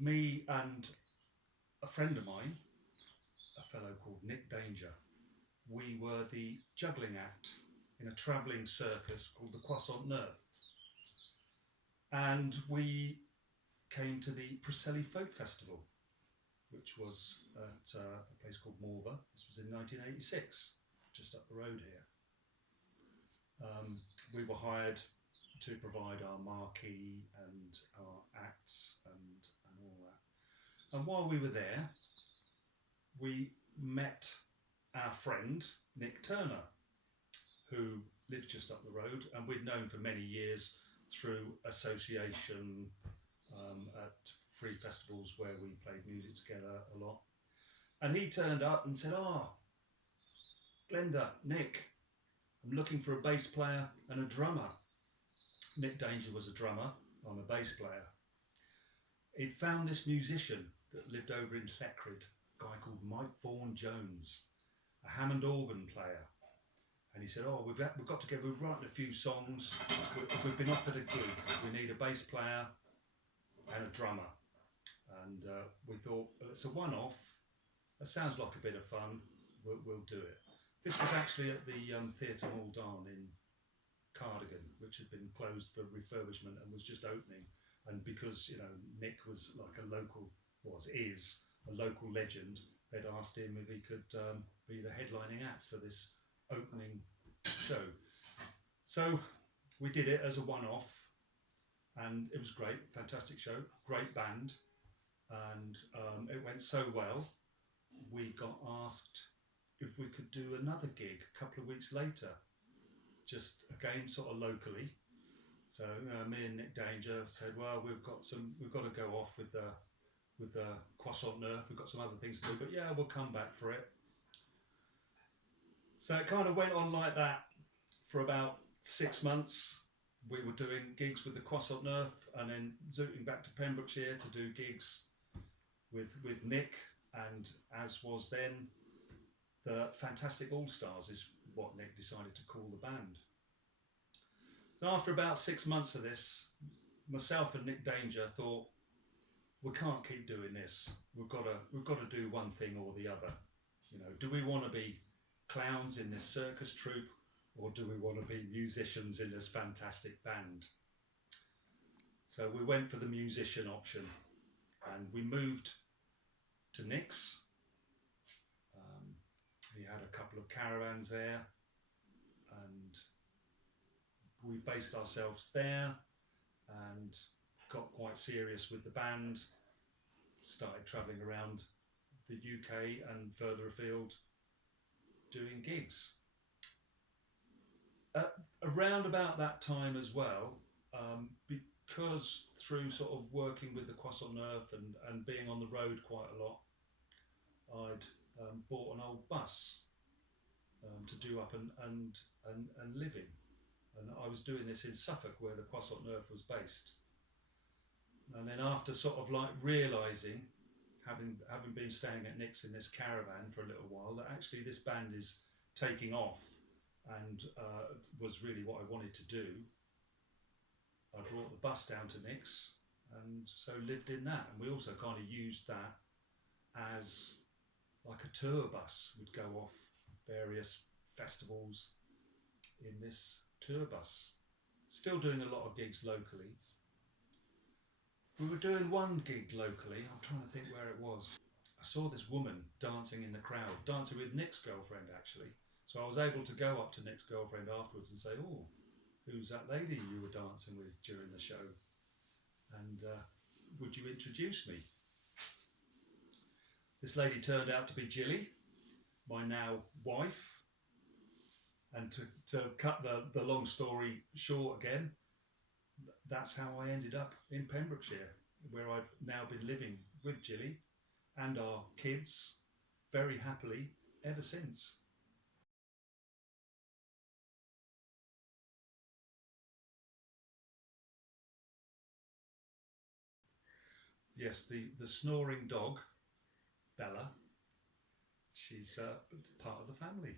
me and a friend of mine, a fellow called Nick Danger, we were the juggling act in a travelling circus called the Croissant Neuf. And we came to the Preseli Folk Festival, which was at a place called Morva. This was in 1986, just up the road here. We were hired to provide our marquee and our acts and all that. And while we were there, we met our friend Nick Turner, who lives just up the road, and we'd known for many years through association at free festivals where we played music together a lot. And he turned up and said, Glenda, Nick, I'm looking for a bass player and a drummer. Nick Danger was a drummer, I'm a bass player. He'd found this musician that lived over in Thetford, a guy called Mike Vaughan Jones, a Hammond organ player. And he said, we've got together, we've written a few songs, we've been offered a gig, we need a bass player and a drummer. And we thought, well, it's a one-off, that sounds like a bit of fun, we'll do it. This was actually at the Theatre Hall Darn in Cardigan, which had been closed for refurbishment and was just opening. And because, Nick was like is a local legend, they'd asked him if he could be the headlining act for this opening show. So we did it as a one-off, and it was great, fantastic show, great band, and it went so well, we got asked if we could do another gig a couple of weeks later, just again sort of locally. So me and Nick Danger said, well, we've got to go off with the Croissant Neuf. We've got some other things to do, but yeah, we'll come back for it. So it kind of went on like that for about 6 months. We were doing gigs with the Croissant Neuf and then zooting back to Pembrokeshire to do gigs with Nick, and as was then the Fantastic All Stars is what Nick decided to call the band. So after about 6 months of this, myself and Nick Danger thought, we can't keep doing this. We've got to do one thing or the other. Do we want to be clowns in this circus troupe, or do we want to be musicians in this fantastic band? So we went for the musician option, and we moved to Nick's. He had a couple of caravans there, and we based ourselves there and got quite serious with the band, started travelling around the UK and further afield doing gigs. Around about that time as well, because through sort of working with the Croissant Neuf and being on the road quite a lot, I'd bought an old bus to do up and live in. And I was doing this in Suffolk, where the Croissant Neuf was based. And then after sort of like realising, having been staying at Nick's in this caravan for a little while, that actually this band is taking off and was really what I wanted to do, I brought the bus down to Nick's and so lived in that. And we also kind of used that as like a tour bus. We'd go off various festivals in this tour bus. Still doing a lot of gigs locally. We were doing one gig locally, I'm trying to think where it was. I saw this woman dancing in the crowd, dancing with Nick's girlfriend actually. So I was able to go up to Nick's girlfriend afterwards and say, who's that lady you were dancing with during the show? And would you introduce me? This lady turned out to be Jilly, my now wife. And to cut the long story short again, that's how I ended up in Pembrokeshire, where I've now been living with Jilly and our kids very happily ever since. Yes, the snoring dog, Bella, she's part of the family.